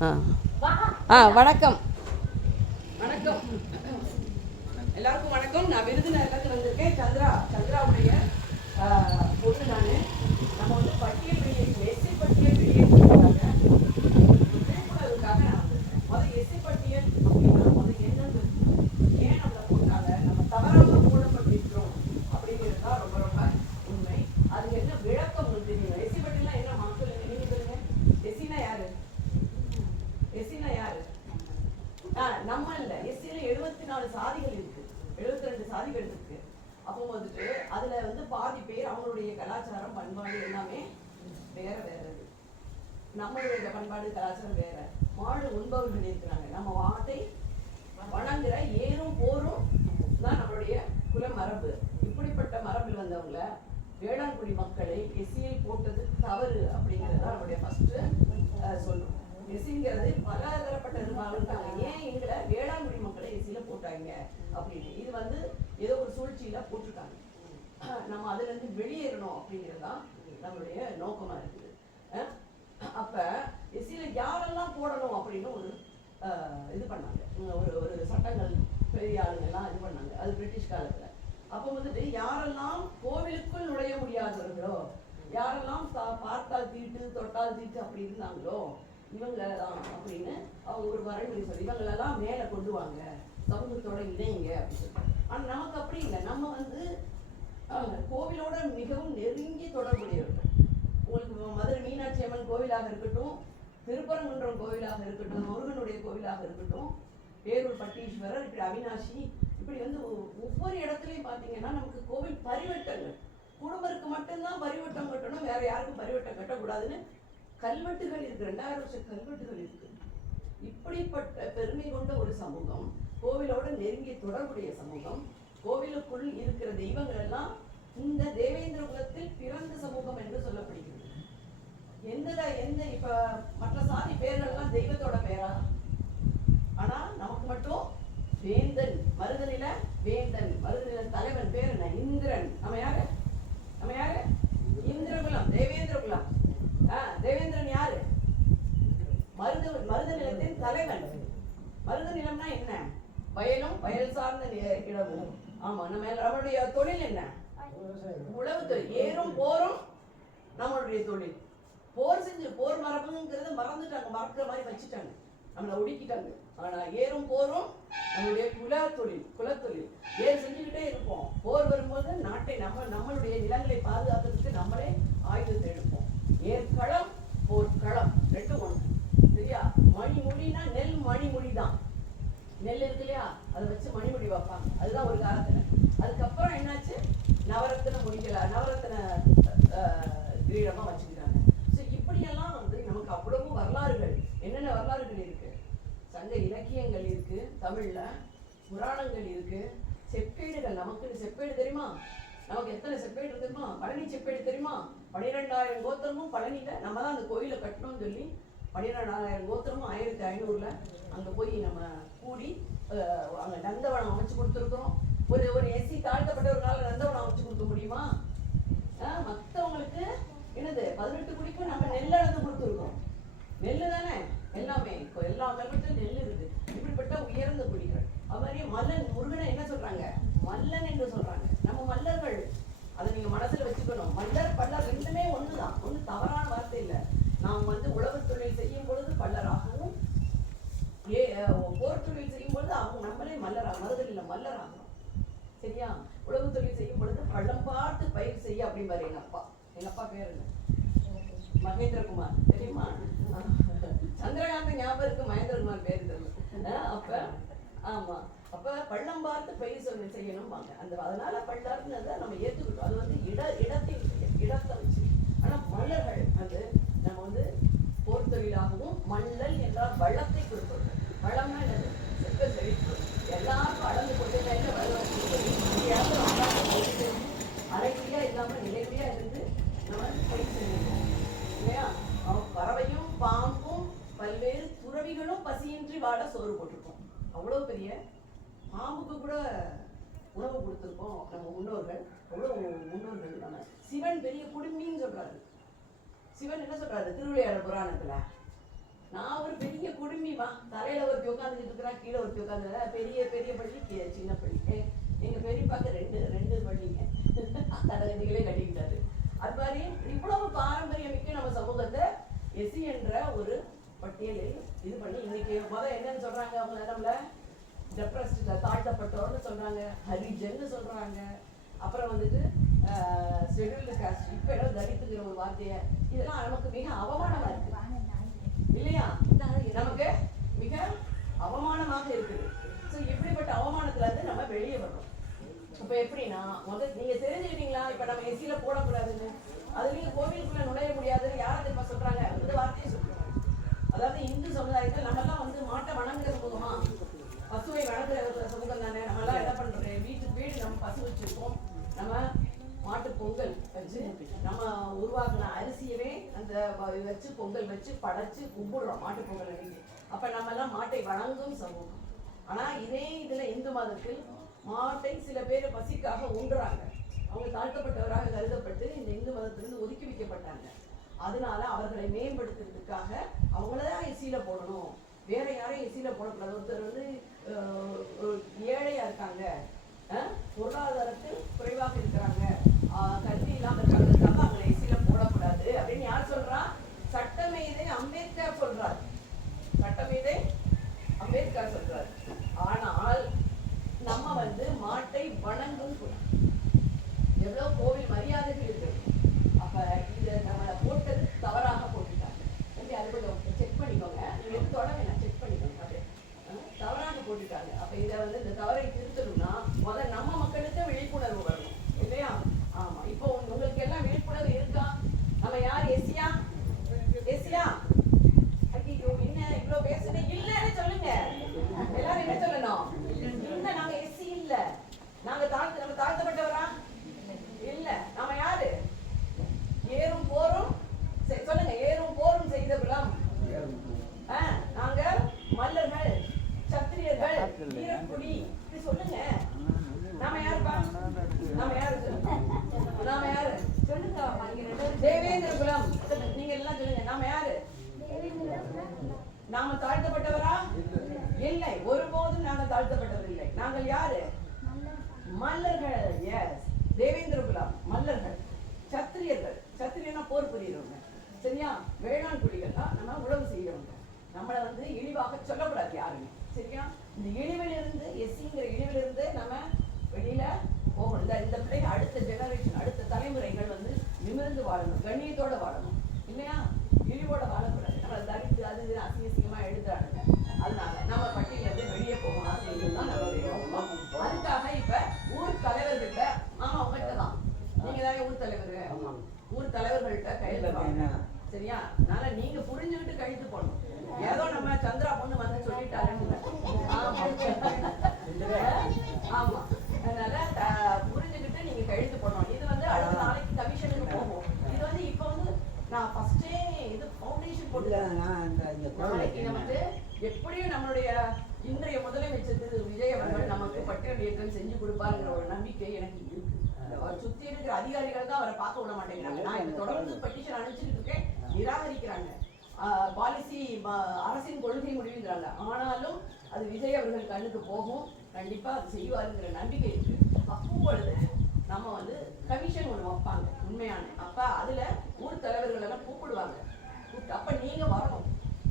வணக்கம் வணக்கம் எல்லாருக்கும் வணக்கம். நான் விருதுநகர்லேருந்து வந்திருக்கேன். சந்திராவுடைய பொண்ணு நான். நம்ம வந்து பட்டியல் வெளியேற்று எஸ்சி பட்டியல் வெளியேற்றுக்காக விழிப்புணர்வுக்காக நான் வந்திருக்கேன். முதல் எஸ்சி பட்டியல் அப்படின்னா முதல் என்னது, ஏன் நம்மளை போட்டாங்க, நம்ம தவறாக போடப்பட்டிருக்கிறோம் அப்படிங்கிறது தான் ரொம்ப ரொம்ப உண்மை. அதுக்கு என்ன விளக்கம் உங்களுக்கு தெரியும்? எஸ்சி பட்டியல்னா என்ன மக்கள் நீங்க சொல்லுங்க. எஸ்சினா யாரு? எஸ்சினா யாரு? நம்ம இல்ல. எஸ்சியில 74 சாதிகள் இருக்கு, 72 சாதிகள் இருக்கு. அப்போ வந்துட்டு அதுல வந்து பாதி பேர் அவங்களுடைய கலாச்சாரம் பண்பாடு எல்லாமே வேற வேற. நம்மளுடைய பண்பாடு கலாச்சாரம் வேற. மாடு உண்பவர்கள் இருக்கிறாங்க. நம்ம வாட்டை வணங்குற ஏறும் போரும் தான் நம்மளுடைய குல மரபு. இப்படிப்பட்ட மரபில் வந்தவங்கள வேளாண்குடி மக்களை எஸ்சியில் போட்டது தவறு அப்படிங்கிறது தான் நம்மளுடைய ஃபர்ஸ்ட் சொல்றோம். எஸ்சிங்கிறது பல தரப்பட்ட இருக்காங்க. ஏன் எங்களை வேளாண்குடி மக்களை எஸ்சியில போட்டாங்க அப்படின்னு இது வந்து ஏதோ ஒரு சூழ்ச்சியில போட்டிருக்காங்க. நம்ம அதுல இருந்து வெளியேறணும் அப்படிங்கிறது தான் நம்மளுடைய நோக்கமா இருக்குது. அப்ப எஸ்சியில யாரெல்லாம் போடணும் அப்படின்னு ஒரு இது பண்ணாங்க. ஒரு சட்டங்கள் பெரிய ஆளுங்கெல்லாம் இது பண்ணாங்க. அது பிரிட்டிஷ் காலத்துல. அப்போ வந்துட்டு யாரெல்லாம் கோவிலுக்குள் நுழைய முடியாதவர்களோ, யாரெல்லாம் பார்த்தால் தீட்டு தொட்டால் தீட்டு அப்படி இருந்தாங்களோ இவங்க தான் அப்படின்னு அவங்க ஒரு வரன்முறை சொல்லி இவங்களெல்லாம் மேலே கொண்டு வாங்க, சமூகத்தோட இணைங்க அப்படின்னு சொல்லி. ஆனால் நமக்கு அப்படி இல்லை. நம்ம வந்து கோவிலோட மிகவும் நெருங்கி தொடர்புடையவர்கள். உங்களுக்கு மதுரை மீனாட்சி அம்மன் கோவிலாக இருக்கட்டும், திருப்பரங்குன்றம் கோவிலாக இருக்கட்டும், முருகனுடைய கோவிலாக இருக்கட்டும், பேரூர் பட்டீஸ்வரர், இப்படி அவினாசி, இப்படி வந்து ஒவ்வொரு இடத்துலையும் பார்த்தீங்கன்னா நமக்கு கோவில் பரிவட்டங்கள். குடும்பருக்கு மட்டும்தான் பரிவட்டம் கட்டணும், வேற யாருக்கும் பரிவட்டம் கட்டக்கூடாதுன்னு கல்வெட்டுகள் இருக்கு. 2000 வருஷ கல்வெட்டுகள் இருக்கு. இப்படிப்பட்ட பெருமை கொண்ட ஒரு சமூகம், கோவிலோட நெருங்கிய தொடர்புடைய சமூகம், கோவிலுக்குள் இருக்கிற தெய்வங்கள் எல்லாம் இந்த தேவேந்திர குலத்தில் பிறந்த சமூகம் என்று சொல்லப்படுகிறது. எந்த இப்ப மற்ற சாதி பேர்கள்லாம் தெய்வத்தோட பேரா? ஆனா நமக்கு மட்டும் வேந்தன், மருதநில வேந்தன், மருதநில தலைவன் பேர் என்ன? இந்திரன். நம்ம யாரு? இந்திரகுலம், தேவேந்திர குலம். தேவேந்திரன் யாரு? மருத நிலத்தின் தலைவன். மருத நிலம்னா என்ன? வயலும் வயல் சார்ந்த இடமும். ஆமா, நம்மளுடைய தொழில் என்ன? உழவு தொழில். ஏறும் போரும் நம்மளுடைய தொழில். போர் மரபுங்கிறத மறந்துட்டாங்க, மறக்கிற மாதிரி வச்சுட்டாங்க, நம்மளை ஒடுக்கிட்டாங்க. ஆனா ஏறும் போரும் நம்மளுடைய குலத்தொழில். ஏறு செஞ்சுக்கிட்டே இருப்போம். போர் வரும்போது நாட்டை நம்மளுடைய நிலங்களை பாதுகாக்கிறதுக்கு நம்மளே ஆயுதத்தை எடுப்போம். ஏற்களம் போர்க்களம் ரெண்டும் ஒன்று. சரியா? மணிமுடினா நெல் மணிமுடி தான். நெல் இருக்கு இல்லையா, அதை வச்சு மணிமுடி வைப்பாங்க. அதுதான் ஒரு காலத்துல. அதுக்கப்புறம் என்னாச்சு? நவரத்தின கிரீடமா வச்சுக்கிறாங்க. ஸோ இப்படியெல்லாம் வந்து நமக்கு அவ்வளவு வரலாறுகள், என்னென்ன வரலாறுகள் இருக்கு? சங்க இலக்கியங்கள் இருக்கு, தமிழ்ல புராணங்கள் இருக்கு, செப்பேடுகள். நமக்கு செப்பேடு தெரியுமா? நமக்கு எத்தனை செப்பேடு தெரியுமா? பழனி செப்பேடு தெரியுமா? 12,000 கோத்திரமும் பழனியில நம்ம தான் அந்த கோயிலை கட்டணும்னு சொல்லி 12,000 கோத்திரமும் 1500 அங்க போய் நம்ம கூடி அங்க நந்தவனம் அமைச்சு கொடுத்துருக்கிறோம். ஒரு எஸ்சி தாழ்த்தப்பட்டவர்களால நந்தவனம் அமைச்சு கொடுக்க முடியுமா? மற்றவங்களுக்கு என்னது 18 குடிக்கும் நம்ம நெல் அளந்து கொடுத்துருக்கோம். நெல்லு தானே எல்லாமே. எல்லா கல்வெட்டிலும் நெல் இருக்கு. இப்படிப்பட்ட உயர்ந்த குடிகள். அது மாதிரி மல்லன், முருகனை என்ன சொல்றாங்க? மல்லன் என்று சொல்றாங்க. நம்ம மல்லர்கள், அதை நீங்க மனசுல வச்சுக்கணும். மல்லர் பல்லர் ரெண்டுமே ஒண்ணுதான், ஒண்ணு தவறான வார்த்தை இல்லை. நாம் வந்து உழவு தொழில் செய்யும் பொழுது பல்லராகவும், போர் தொழில் செய்யும் பொழுது அவங்க நம்மளே மருதநில மல்லர் ஆகணும். சரியா? உழவு தொழில் செய்யும் பொழுது பள்ளம் பார்த்து பயிர் செய்ய அப்படிம்பாரு எங்க அப்பா பேர் என்ன? மகேந்திரகுமார். தெரியுமா? சந்திரகாந்த ஞாபகம் இருக்கு, மகேந்திரகுமார் பேர் தெரியல. அப்ப ஆமா, அப்ப பள்ளம் பார்த்து பயிர் செய்யணும் வாங்க. அதனால பள்ளாருன்னு நம்ம ஏற்றுக்கிட்டோம். அது வந்து இடத்தை வச்சு. ஆனா மல்லர்கள் வந்து நம்ம வந்து போர் தொழிலாகவும், மல்லல் என்றால் வளத்தை கொடுப்பது. வளம்னா என்னது? செல்வ செழிப்பு. எல்லாருக்கும் அளந்து கொண்டு அரைக்குறியா இல்லாம நிலைக்குறியா இருந்து நம்ம பயிர் செய்யணும் இல்லையா? பறவையும் பாம்பும் பல்வேறு துறவிகளும் பசியின்றி வாழ சோறு போட்டிருக்கோம். அவ்வளவு பெரிய பாம்புக்கு கூட உணவு கொடுத்துருக்கோம் நம்ம முன்னோர்கள். அவ்வளவு முன்னோர்கள் நம்ம. சிவன் பெரிய குடும்பின்னு சொல்றாரு. சிவன் என்ன சொல்றாரு திருவிளையாடல் புராணத்துல? நான் ஒரு பெரிய குடும்பிமா, தரையில ஒருத்தி உட்காந்துட்டு இருக்கிறா, கீழே ஒருத்தி உட்காந்து, பெரிய பெரிய பள்ளி சின்ன பள்ளி. எங்க பெரியப்பாக்கு ரெண்டு பள்ளிங்க தடகடிகளே கட்டிக்கிட்டாரு. அது மாதிரி இவ்வளவு பாரம்பரியமிக்க நம்ம சமூகத்தை எஸ்சி என்ற ஒரு பட்டியலில் இது பண்ணி இன்னைக்கு என்னன்னு சொல்றாங்க, அவங்க நம்மள டெப்ரஸ்ட் தாழ்த்தப்பட்டோர்னு சொல்றாங்க, ஹரிஜன்னு சொல்றாங்க, அப்புறம் வந்துட்டு ஷெட்யூல்டு காஸ்ட், இப்ப ஏதோ தலித்துங்கிற ஒரு வார்த்தையை, இதெல்லாம் நமக்கு மிக அவமானமா இருக்கு இல்லையா? நமக்கு மிக அவமானமாக இருக்குது. ஸோ இப்படிப்பட்ட அவமானத்துல இருந்து நம்ம வெளியே வர்றோம். இப்ப எப்படின்னா, நீங்க தெரிஞ்சுக்கிட்டீங்களா இப்ப நம்ம எஸ்சியில போடக்கூடாதுன்னு? அதுலயும் கோவிலுக்குள்ள நுழைய முடியாதுன்னு யாரை தெரியுமா சொல்றாங்க? இந்த வார்த்தையை சொல்றாங்க. அதாவது இந்து சமுதாயத்தில் நம்ம எல்லாம் வந்து மாட்டை வணங்குற சமூகமா, பசுவை வணங்குற சமூகம் தானே. நம்ம எல்லாம் என்ன பண்றது, வீட்டுக்கு வீடு நம்ம பசு வச்சிருக்கோம், நம்ம மாட்டு பொங்கல் வச்சு நம்ம உருவாக்குன அரிசியவே அந்த வச்சு பொங்கல் வச்சு படைச்சு கும்பிடுறோம் மாட்டு பொங்கல் அன்னைக்கு. அப்ப நம்ம எல்லாம் மாட்டை வணங்கும் சமூகம். ஆனா இதே இதுல இந்து மதத்தில் மாட்டை சில பேர் பசிக்காக உண்றாங்க. அவங்க தாழ்த்தப்பட்டவராக கருதப்பட்டு இந்த இந்து மதத்திலிருந்து ஒதுக்கி வைக்கப்பட்டாங்க. அதனால அவர்களை மேம்படுத்துறதுக்காக அவங்களதான் எஸ்சியில போடணும், வேற யாரையும் எஸ்சியில போடக்கூடாது. ஒருத்தர் வந்து ஏழையா இருக்காங்க, பொருளாதாரத்தில் குறைவாக இருக்கிறாங்க, கல்வி இல்லாம இருக்காங்க, அவங்களை எஸ்சியில போடக்கூடாது அப்படின்னு யார் சொல்றா? சட்டமேதை அம்பேத்கர் சொல்றார். சட்டமேதை அம்பேத்கர் சொல்றார். ஆனால் நம்ம வந்து மாட்டை வணங்கும் எவ்வளவு கோவில் மரியாதைகள் இருக்கு. அப்ப இதை நம்மளை போட்டது தவறாக போட்டுட்டாங்க. அது கொஞ்சம் செக் பண்ணிக்கோங்க, நீங்க எடுத்தோட வேணாம், செக் பண்ணிக்கோங்க. அது தவறாக போட்டுட்டாங்க. அப்ப இதை வந்து இந்த தவறை திருத்தணும்னா முதல்ல நம்ம மக்களுக்கு விழிப்புணர்வு வரணும் இல்லையா? ஆமா, இப்போ உங்களுக்கு எல்லாம் விழிப்புணர்வு இருக்கா? நம்ம யார் எஸ்சியா? எஸ்சியா? ஐயோ என்ன இவ்வளவு பேசுனே இல்லன்னு சொல்லுங்க. எல்லாரும் என்ன சொல்லணும்? இல்ல நாங்க எஸ்சி இல்ல, நாங்க நம்ம தாழ்த்தப்பட்டவரா இல்ல. நாம யாரு? ஏறும் போரும் சொல்லுங்க, ஏறும் போரும் செய்த குலம். நாங்க மல்லர்கள், சத்திரியர்கள், வீரக்குடி, இப்படி சொல்லுங்க. நாம யாருப்பா? நாம யாரு? நாம யாரு சொல்லுங்க. தேவேந்திர குலம். நீங்க எல்லாம் சொல்லுங்க, நாம யாரு? நாம தாழ்த்தப்பட்டவரா இல்லை, ஒருபோதும் நாங்கள் தாழ்த்தப்பட்டவர் இல்லை. நாங்கள் யாரு? மல்லர்கள். எஸ், தேவேந்திர குலம், மல்லர்கள், சத்திரியர்கள். சத்திரியனா போர் புரியறவங்க, சரியா? வேளாண் குடிகள்னா நம்ம உழவு செய்யறவங்க. நம்மளை வந்து இழிவாக சொல்லக்கூடாது யாருமே, சரியா? இந்த இழிவிலிருந்து, எஸ்சிங்கிற இழிவிலிருந்து நம்ம வெளியில போகணும். இந்த பிள்ளைங்க அடுத்த ஜெனரேஷன், அடுத்த தலைமுறைகள் வந்து நிமிர்ந்து வாழணும், கண்ணியத்தோட வாழணும் இல்லையா? இழிவோட வாழக்கூடாது. நம்மளை தரித்து அது அசிங்கமா எடுத்துறாங்க. அதனால நம்ம பட்டியலிருந்து வெளியே போகணும் அப்படிங்கிறது தான் நம்மளுடைய நோக்கம். அதுக்காக இப்ப ஊர் தலைவர்கிட்ட, ஆமா உங்கள்கிட்ட தான், நீங்க தானே ஊர் தலைவர், ஊர் தலைவர்கள்ட்ட கையெழுத்து வாங்க, சரியா? அதனால நீங்க புரிஞ்சுக்கிட்டு கையெழுத்து போடணும். ஏதோ நம்ம சந்திரா பொண்ணு வந்து சொல்லிட்டாருன்னு, ஆமா, அதனால புரிஞ்சுக்கிட்டு நீங்க கையெழுத்து போடணும். இது வந்து அடுத்த நாளைக்கு கமிஷனுக்கு போகும். இது வந்து இப்ப வந்து நான் ஃபர்ஸ்டே இது ஃபவுண்டேஷன் போட்டுருக்கேன். நாளைக்கு நமக்கு எப்படியும் நம்மளுடைய இன்றைய முதலமைச்சர் திரு விஜய் அவர்கள் நமக்கு பட்டியல் இயக்கம் செஞ்சு கொடுப்பாருங்கிற ஒரு நம்பிக்கை எனக்கு இருக்கு. அவர் சுத்தி இருக்கிற அதிகாரிகள் தான் அவரை பார்க்க விட மாட்டேங்கிறாங்க. நான் இப்ப தொடர்ந்து பெட்டிஷன் அனுப்பிச்சுட்டு இருக்கேன், நிராகரிக்கிறாங்க. பாலிசி அரசின் கொள்கை முடிவுங்கிறாங்க. ஆனாலும் அது விஜய் அவர்கள் கண்ணுக்கு போகும், கண்டிப்பா அது செய்வாருங்கிற நம்பிக்கை இருக்கு. அப்பொழுது நம்ம வந்து கமிஷன் ஒண்ணு வைப்பாங்க உண்மையான. அப்ப அதுல ஊர் தலைவர்கள் எல்லாம் கூப்பிடுவாங்க. அப்ப நீங்க வரணும்,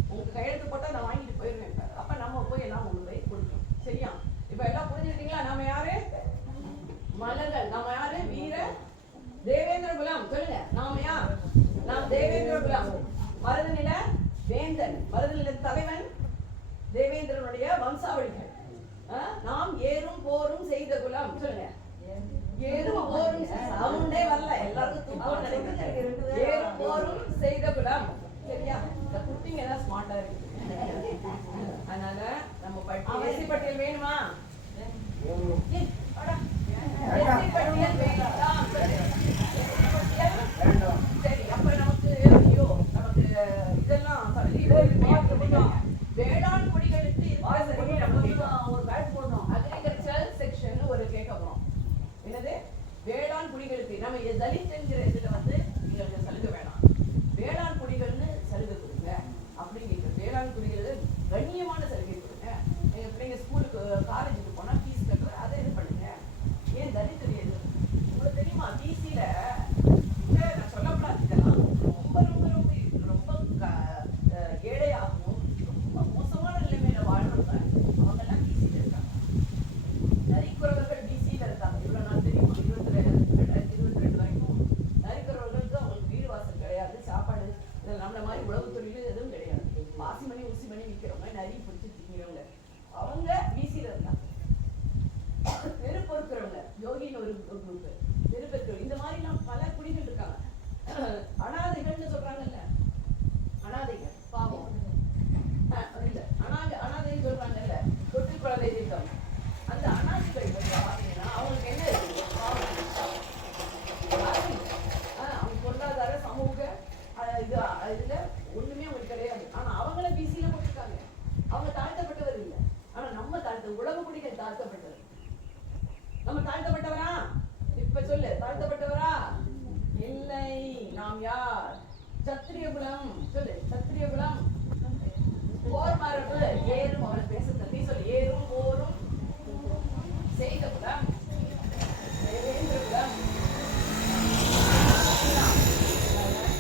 உங்களுக்கு கையெழுத்து போட்டா நான் வாங்கிட்டு போயிருவேன். அப்ப நம்ம போய் எல்லாம் கொண்டு போய் கொடுக்கணும், சரியா? இப்ப எல்லாம் புரிஞ்சுக்கிட்டீங்களா? நம்ம யாரு? மலர்கள். நம்ம யாரு? வீர தேவேந்திர குலம். சொல்லுங்க, நாம யார்? நாம் தேவேந்திர குலம், மருதநில வேந்தன், மருதநில தலைவன், தேவேந்திரனுடைய வம்சாவளிகள். நாம் ஏறும் போரும் செய்த குலம். சொல்லுங்க, ஏறும் போரும் சவுண்டே வரல, எல்லாருக்கும் தூக்கம் நினைக்கிறேன். ஏறும் போரும் செய்த குலம், சரியா? இந்த குட்டிங்க எல்லாம் ஸ்மார்ட்டா இருக்கு. அதனால நம்ம பட்டியல் வேணுமா? பட்டியல் வேண்டாம். சரி, அப்ப நமக்கு ஐயோ நமக்கு இதெல்லாம் வேளாண் குடிகளுக்கு ஒரு பேட் போடணும். அக்ரிகல்ச்சர் செக்ஷன் ஒரு கேட்க போறோம். என்னது? வேளாண் குடிகளுக்கு நம்ம தலித் என்கிற இதுல வந்து எங்களுக்கு சலுகை வேணாம், வேளாண் குடிகள்னு சலுகை கொடுங்க அப்படிங்கிற கண்ணியமான சலுகை கொடுங்க. எங்கள் பிள்ளைங்க ஸ்கூலுக்கு காலேஜுக்கு போனால் ஃபீஸ் கட்டுற அதை இது பண்ணுங்க. ஏன் தலித்துடைய இது உங்களுக்கு தெரியுமா? பிசியில் நான் சொல்லக்கூடாது, இதெல்லாம் ரொம்ப ரொம்ப ரொம்ப ரொம்ப ஏழையாகவும் ரொம்ப மோசமான நிலைமையில வாழ்றவங்க அவங்கெல்லாம் பிசியில் இருக்காங்க. நரிக்குறவர்கள் பிசியில் இருக்காங்க. இவ்வளோ நாள் தெரியுமா? 2022 வரைக்கும் நரிக்குறவர்களுக்கு அவங்களுக்கு வீடு வாசல் கிடையாது, சாப்பாடு நம்மள மாதிரி உழவு தொழில் எதுவும் கிடையாது. வாசிமணி ஊசிமணி விற்கிறவங்க, நரி பிடிச்சி திங்கிறவங்க அவங்க பிசியில் இருந்தாங்க. பெருப்பொருக்கிறவங்க யோகின்னு ஒரு குரூப், பெருப்பெருக்கிறவங்க, இந்த மாதிரிலாம் பல குடிகள் இருக்காங்க. அனாதைகள்னு சொல்றாங்கல்ல, அனாதைகள் பாவம் இல்ல, அனாதைன்னு சொல்றாங்கல்ல, தொட்டு குழந்தை திட்டம். அந்த அனாதைகள் பார்த்தீங்கன்னா அவங்களுக்கு என்ன இருக்கு? அவங்க பொருளாதார சமூக இதுல ஒண்ணுமே அவங்களுக்கு கிடையாது. ஆனா அவங்கள பிசியில போட்டிருக்காங்க. அவங்க தாழ்த்தப்பட்டவர் இல்லை. ஆனா நம்ம உலக குடிகள் தாழ்த்தப்பட்டவர். நம்ம தாழ்த்தப்பட்டவரா? இப்ப சொல்லு, தாழ்த்தப்பட்டவரா? இல்லை. நாம் யார்? சத்திரிய குலம். சொல்லு, சத்திரிய குலம். போர் மரபு ஏறும். அவரை பேச தள்ளி சொல்லு, ஏறும் போரும் செய்த குலம், தேவேந்திர குலம்.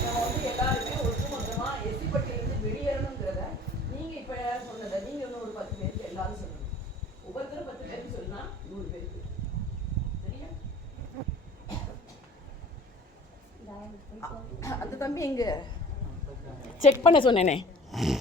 நம்ம எல்லாருமே ஒட்டுமொத்தமா எசிப்பட்டியிலிருந்து வெளியேறணுங்கிறத நீங்க இப்ப சொன்னதை நீங்க இன்னும் ஒரு 10 பேருக்கு எல்லாரும் சொல்லணும். ஒவ்வொருத்தரும் 10 பேருக்கு சொன்னா 100 பேருக்கு. அந்த தம்பி எங்க செக் பண்ண சொன்னேனே.